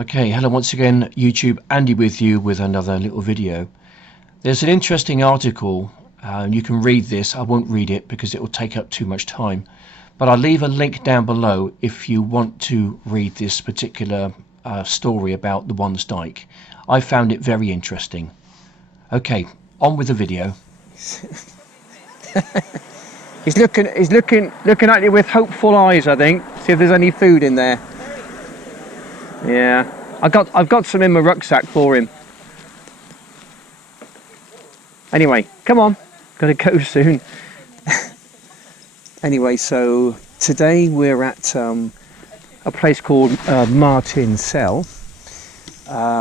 Okay, hello once again, YouTube. Andy with you with another little video. There's an interesting article, you can read this. I won't read it because it will take up too much time, but I'll leave a link down below if you want to read this particular story about the Wondershare. I found it very interesting. Okay, on with the video. He's looking at you with hopeful eyes, I think. See if there's any food in there. Yeah, I've got some in my rucksack for him. Anyway, come on, gotta go soon. Anyway, so today we're at a place called Martinsell,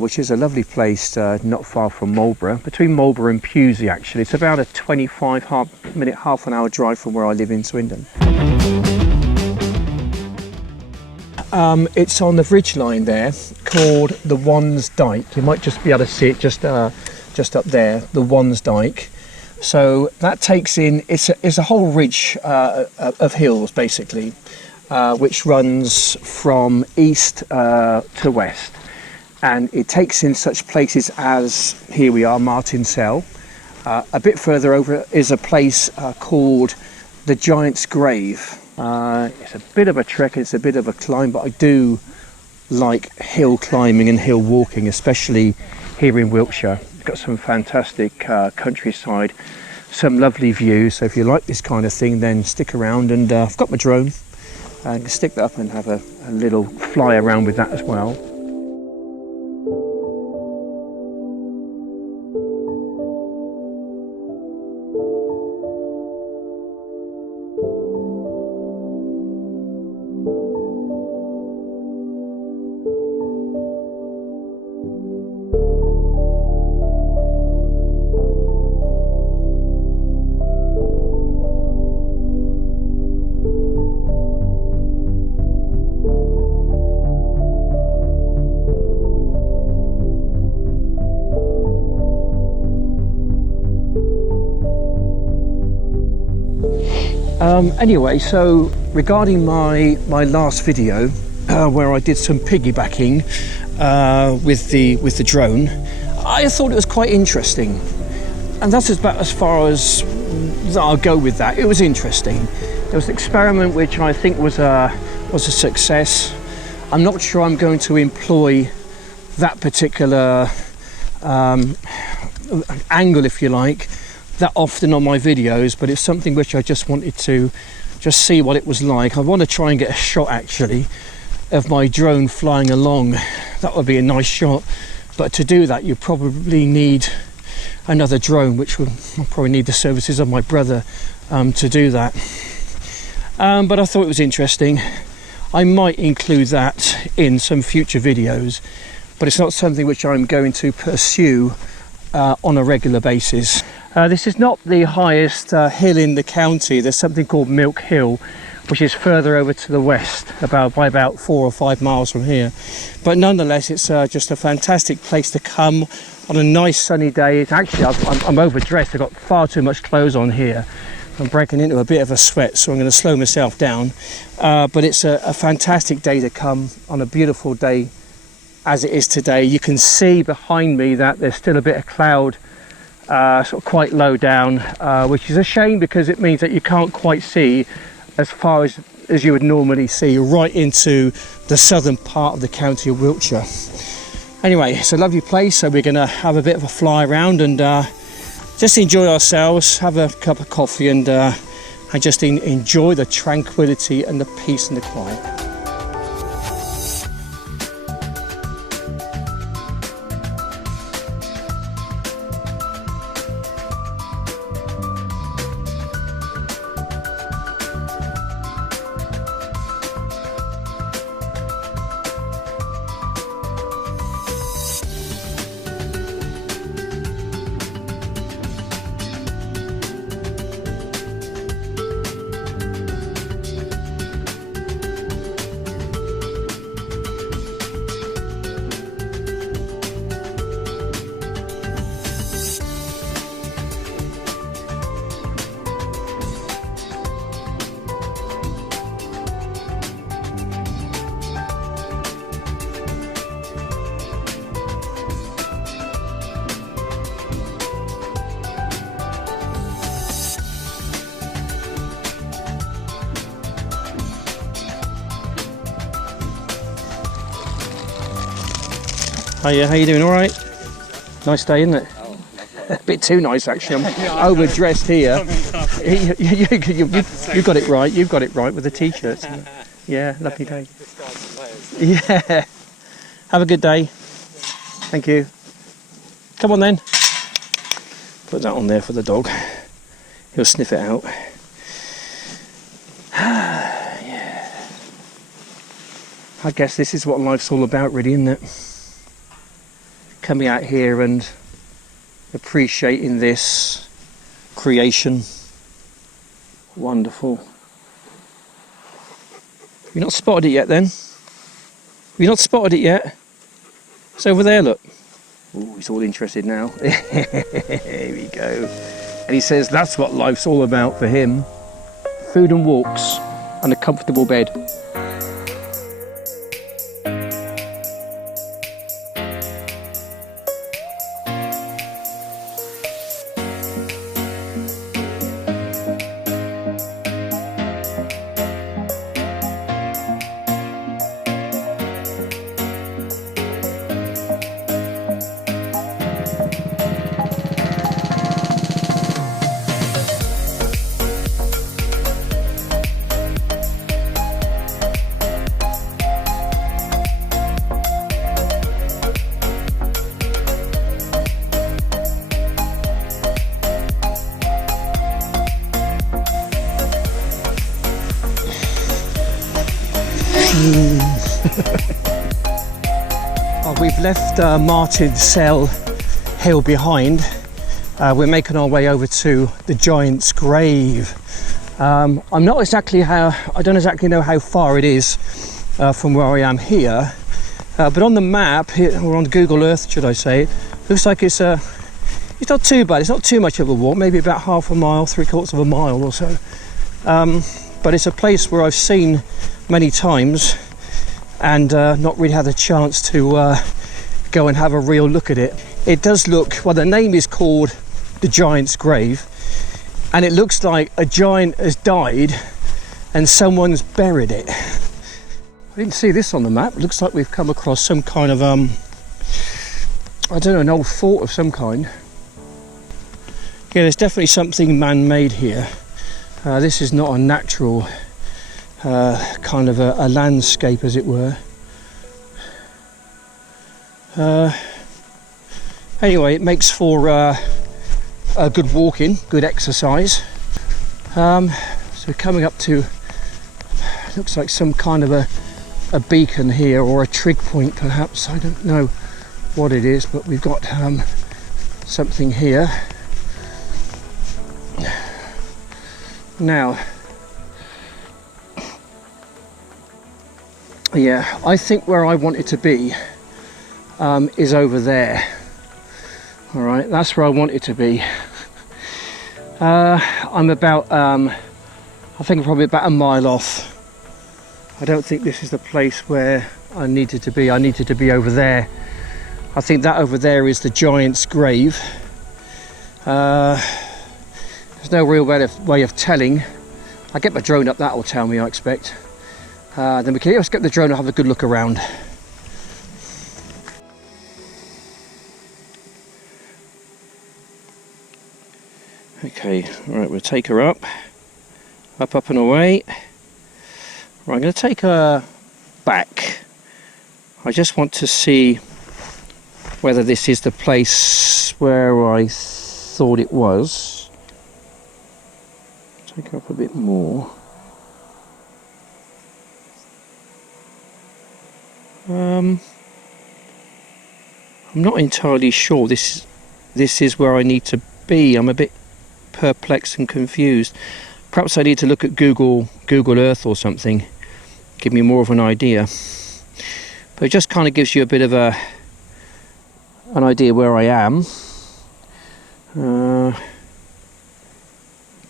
which is a lovely place not far from Marlborough, between Marlborough and Pewsey actually. It's about a 25-minute, half an hour drive from where I live in Swindon. It's on the ridge line there called the Wondershare. You might just be able to see it just up there, the Wondershare. So that takes in, it's a whole ridge of hills basically, which runs from east to west. And it takes in such places as, here we are, Martinsell. A bit further over is a place called the Giant's Grave. It's a bit of a trek, it's a bit of a climb, but I do like hill climbing and hill walking, especially here in Wiltshire. It's got some fantastic countryside, some lovely views. So if you like this kind of thing, then stick around. And I've got my drone. I can stick that up and have a little fly around with that as well. Anyway, so regarding my last video where I did some piggybacking with the drone, I thought it was quite interesting, and that's about as far as I'll go with that. It was interesting. It was an experiment which I think was a success. I'm not sure I'm going to employ that particular angle, if you like, that often on my videos, but it's something which I just wanted to just see what it was like. I want to try and get a shot actually of my drone flying along. That would be a nice shot, but to do that you probably need another drone, which I'll probably need the services of my brother to do that. But I thought it was interesting. I might include that in some future videos, but it's not something which I'm going to pursue on a regular basis. This is not the highest hill in the county. There's something called Milk Hill, which is further over to the west, by about 4 or 5 miles from here. But nonetheless, it's just a fantastic place to come on a nice sunny day. It's actually, I'm overdressed. I've got far too much clothes on here. I'm breaking into a bit of a sweat, so I'm going to slow myself down. But it's a fantastic day to come on a beautiful day as it is today. You can see behind me that there's still a bit of cloud sort of quite low down, which is a shame because it means that you can't quite see as far as you would normally see right into the southern part of the county of Wiltshire. Anyway, it's a lovely place, so we're going to have a bit of a fly around and just enjoy ourselves, have a cup of coffee and just enjoy the tranquility and the peace and the quiet. Hiya, how you doing? All right? Nice day, isn't it? A bit too nice, actually. I'm overdressed here. You got it right. You've got it right with the t-shirts. Yeah, lovely day. Yeah. Have a good day. Thank you. Come on then. Put that on there for the dog. He'll sniff it out. Yeah. I guess this is what life's all about, really, isn't it? Coming out here and appreciating this creation. Wonderful. You've not spotted it yet then? You've not spotted it yet? It's over there, look. Ooh, he's all interested now. Here we go. And he says that's what life's all about for him. Food and walks and a comfortable bed. We've left Martinsell hill behind. We're making our way over to the Giant's Grave. I don't exactly know how far it is from where I am here, but on the map, or on Google Earth should I say, it looks like it's not too bad. It's not too much of a walk, maybe about half a mile, 3/4 of a mile or so. But it's a place where I've seen many times and not really had a chance to go and have a real look at it. It does look, well, the name is called the Giant's Grave, and it looks like a giant has died and someone's buried it. I didn't see this on the map. It looks like we've come across some kind of I don't know, an old fort of some kind. Yeah, there's definitely something man-made here. This is not a natural kind of a landscape, as it were. Anyway, it makes for a good walking, good exercise. So coming up to, looks like some kind of a beacon here, or a trig point perhaps. I don't know what it is, but we've got something here. Now, yeah, I think where I want it to be is over there. All right, that's where I want it to be. I'm about, I think probably about a mile off. I don't think this is the place where I needed to be. I needed to be over there. I think that over there is the Giant's Grave. There's no real way of telling. I'll get my drone up, that will tell me, I expect. Then we can just get the drone and have a good look around. Okay, right, we'll take her up and away. Right, I'm going to take her back. I just want to see whether this is the place where I thought it was. Take her up a bit more. I'm not entirely sure this is where I need to be. I'm a bit perplexed and confused. Perhaps I need to look at Google Earth or something, give me more of an idea. But it just kind of gives you a bit of an idea where I am.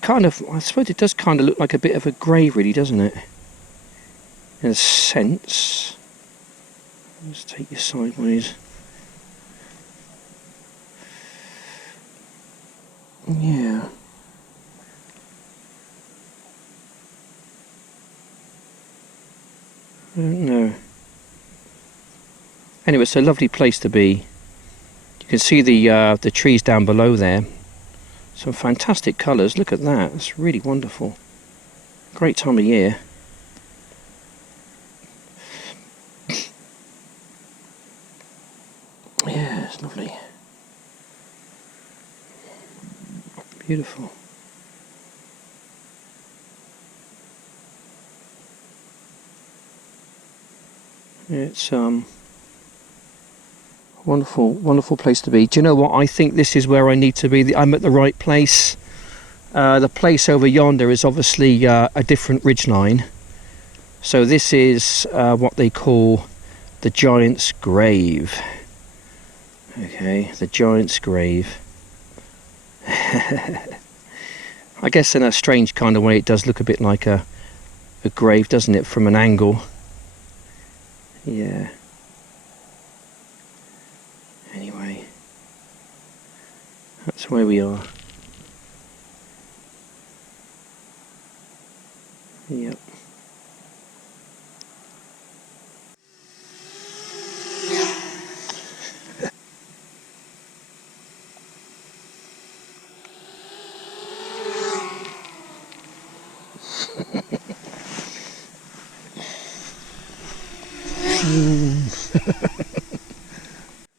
Kind of, I suppose it does kind of look like a bit of a grave, really, doesn't it? In a sense. Let's take you sideways. Yeah. I don't know. Anyway, it's a lovely place to be. You can see the trees down below there. Some fantastic colours. Look at that. It's really wonderful. Great time of year. Yeah, it's lovely. Beautiful. It's wonderful place to be. Do you know what? I think this is where I need to be. I'm at the right place. The place over yonder is obviously a different ridgeline. So this is what they call the Giant's Grave. Okay, the Giant's Grave. I guess in a strange kind of way it does look a bit like a grave, doesn't it, from an angle? Yeah. Anyway, that's where we are. Yep.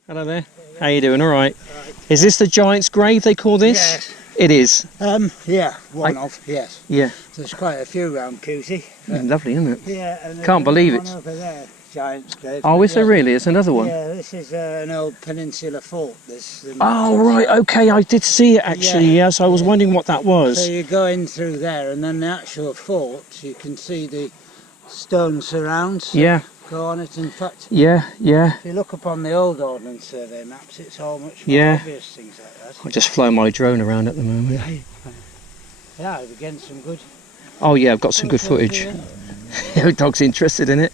Hello there. How you doing? All right. Is this the Giant's Grave they call this? Yes. It is. Yeah, yes. Yeah. There's quite a few round Cootie. Lovely, isn't it? Yeah. And Can't believe one it. over there, Giant's Grave. Oh, is there really? It's another one. Yeah, this is an old peninsular fort. Oh, right. Okay, I did see it actually. Yeah. Yes, I was wondering what that was. So you go in through there, and then the actual fort, you can see the stone surrounds. Yeah. Go on it. In fact, Yeah. if you look upon the old Ordnance Survey maps, it's all much more obvious things like that. I just fly my drone around at the moment. Yeah, we're getting some good. Oh yeah, I've got some good footage. Your dog's interested in it.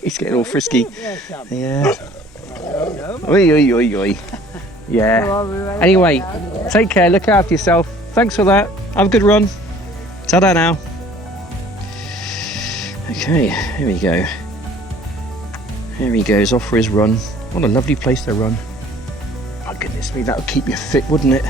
He's getting all frisky. Yeah. Oi, oi, oi, oi. Yeah. Anyway, take care, look after yourself. Thanks for that. Have a good run. Ta-da now. Okay, here we go. Here he goes, off for his run. What a lovely place to run. Oh goodness me, that would keep you fit, wouldn't it?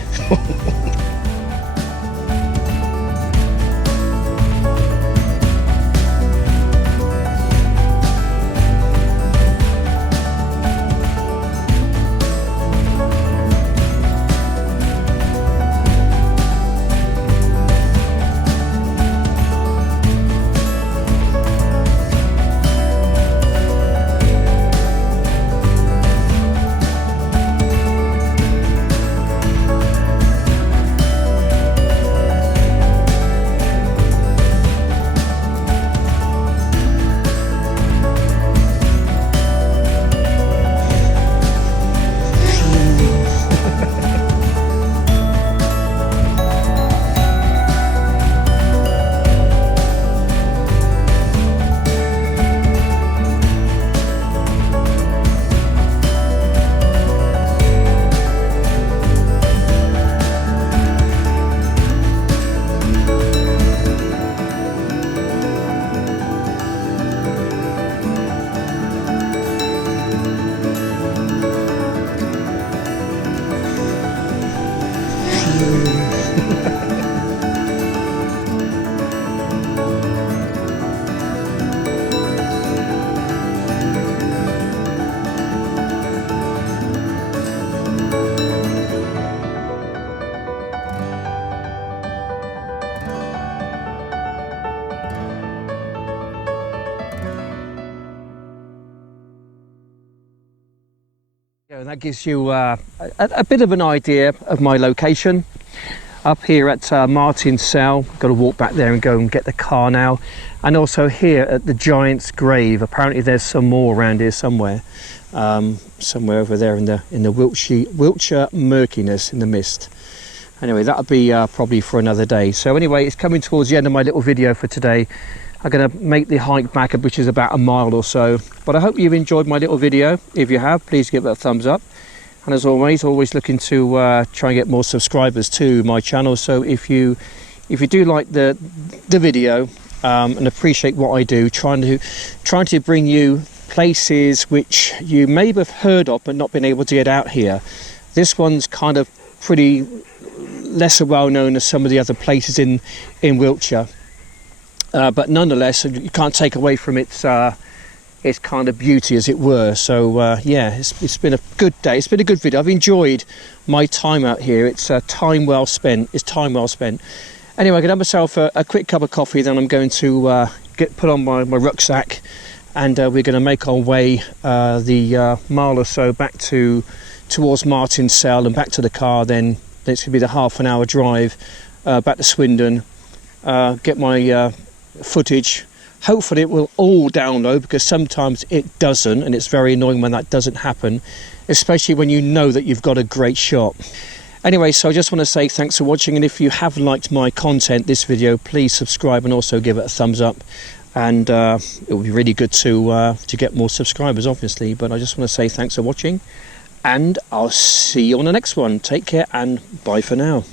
That gives you a bit of an idea of my location. Up here at Martinsell, got to walk back there and go and get the car now. And also here at the Giant's Grave. Apparently there's some more around here somewhere. Somewhere over there in the Wiltshire murkiness, in the mist. Anyway, that'll be probably for another day. So anyway, it's coming towards the end of my little video for today. I'm going to make the hike back, which is about a mile or so. But I hope you've enjoyed my little video. If you have, please give it a thumbs up. And as always looking to try and get more subscribers to my channel. So if you do like the video and appreciate what I do, trying to bring you places which you may have heard of but not been able to get out here. This one's kind of pretty lesser well known as some of the other places in Wiltshire, but nonetheless you can't take away from its kind of beauty, as it were. So yeah, it's been a good day. It's been a good video. I've enjoyed my time out here. It's time well spent. It's time well spent. Anyway, I can have myself a quick cup of coffee, then I'm going to put on my rucksack, and we're going to make our way the mile or so back towards Martinsell and back to the car. Then it's going to be the half an hour drive back to Swindon, get my footage. Hopefully it will all download, because sometimes it doesn't, and it's very annoying when that doesn't happen, especially when you know that you've got a great shot. Anyway, so I just want to say thanks for watching, and if you have liked my content, this video, please subscribe and also give it a thumbs up. And it would be really good to get more subscribers, obviously. But I just want to say thanks for watching, and I'll see you on the next one. Take care and bye for now.